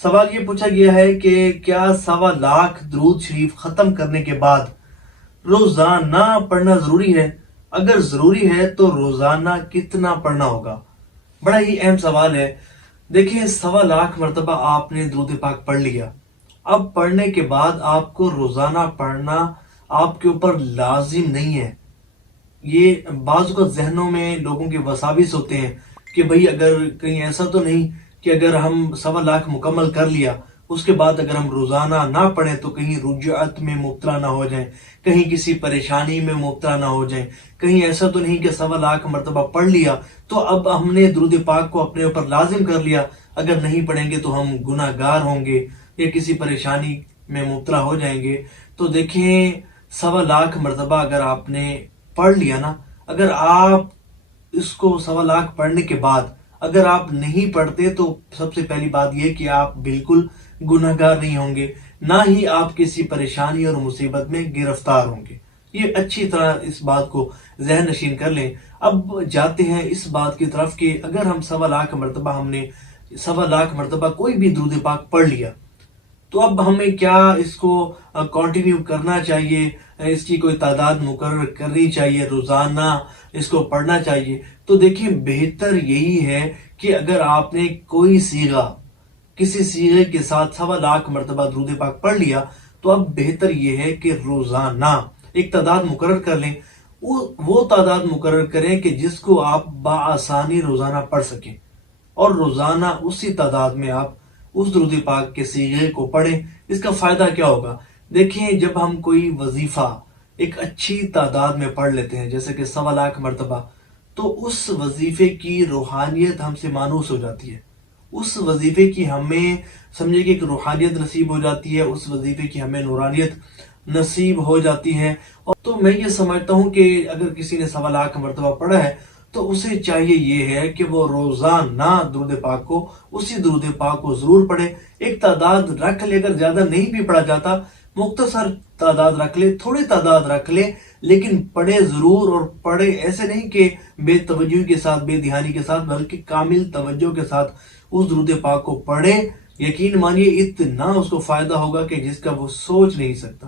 سوال یہ پوچھا گیا ہے کہ کیا 1.25 درود شریف ختم کرنے کے بعد روزانہ پڑھنا ضروری ہے؟ اگر ضروری ہے تو روزانہ کتنا پڑھنا ہوگا؟ بڑا ہی اہم سوال ہے۔ دیکھیں، 1.25 مرتبہ آپ نے درود پاک پڑھ لیا، اب پڑھنے کے بعد آپ کو روزانہ پڑھنا آپ کے اوپر لازم نہیں ہے۔ یہ بعض اوقات ذہنوں میں لوگوں کے وساوس ہوتے ہیں کہ بھئی اگر کہیں ایسا تو نہیں کہ اگر ہم 1.25 مکمل کر لیا اس کے بعد اگر ہم روزانہ نہ پڑھیں تو کہیں رجعت میں مبتلا نہ ہو جائیں، کہیں کسی پریشانی میں مبتلا نہ ہو جائیں، کہیں ایسا تو نہیں کہ 1.25 مرتبہ پڑھ لیا تو اب ہم نے درود پاک کو اپنے اوپر لازم کر لیا، اگر نہیں پڑھیں گے تو ہم گناہ گار ہوں گے یا کسی پریشانی میں مبتلا ہو جائیں گے۔ تو دیکھیں، 1.25 مرتبہ اگر آپ نے پڑھ لیا نا، اگر آپ اس کو 1.25 پڑھنے کے بعد اگر آپ نہیں پڑھتے تو سب سے پہلی بات یہ کہ آپ بالکل گناہ گار نہیں ہوں گے، نہ ہی آپ کسی پریشانی اور مصیبت میں گرفتار ہوں گے۔ یہ اچھی طرح اس بات کو ذہن نشین کر لیں۔ اب جاتے ہیں اس بات کی طرف کہ اگر ہم 1.25 مرتبہ کوئی بھی درود پاک پڑھ لیا تو اب ہمیں کیا اس کو کنٹینیو کرنا چاہیے، اس کی کوئی تعداد مقرر کرنی چاہیے، روزانہ اس کو پڑھنا چاہیے؟ تو دیکھیں، بہتر یہی ہے کہ اگر آپ نے کوئی صیغہ کسی صیغے کے ساتھ 1.25 مرتبہ درود پاک پڑھ لیا تو اب بہتر یہ ہے کہ روزانہ ایک تعداد مقرر کر لیں، وہ تعداد مقرر کریں کہ جس کو آپ بآسانی روزانہ پڑھ سکیں، اور روزانہ اسی تعداد میں آپ اس درود پاک کے صیغے کو پڑھیں۔ اس کا فائدہ کیا ہوگا؟ دیکھیں، جب ہم کوئی وظیفہ ایک اچھی تعداد میں پڑھ لیتے ہیں جیسے کہ 1.25 مرتبہ، تو اس وظیفے کی روحانیت ہم سے مانوس ہو جاتی ہے، اس وظیفے کی ہمیں سمجھے کہ ایک روحانیت نصیب ہو جاتی ہے، اس وظیفے کی ہمیں نورانیت نصیب ہو جاتی ہے۔ اور تو میں یہ سمجھتا ہوں کہ اگر کسی نے 1.25 مرتبہ پڑھا ہے تو اسے چاہیے یہ ہے کہ وہ روزانہ درود پاک کو اسی درود پاک کو ضرور پڑھے، ایک تعداد رکھ لے، اگر زیادہ نہیں بھی پڑھا جاتا مختصر تعداد رکھ لے، تھوڑی تعداد رکھ لے، لیکن پڑھے ضرور، اور پڑھے ایسے نہیں کہ بے توجہی کے ساتھ، بے دھیانی کے ساتھ، بلکہ کامل توجہ کے ساتھ اس درود پاک کو پڑھے۔ یقین مانیے اتنا اس کو فائدہ ہوگا کہ جس کا وہ سوچ نہیں سکتا۔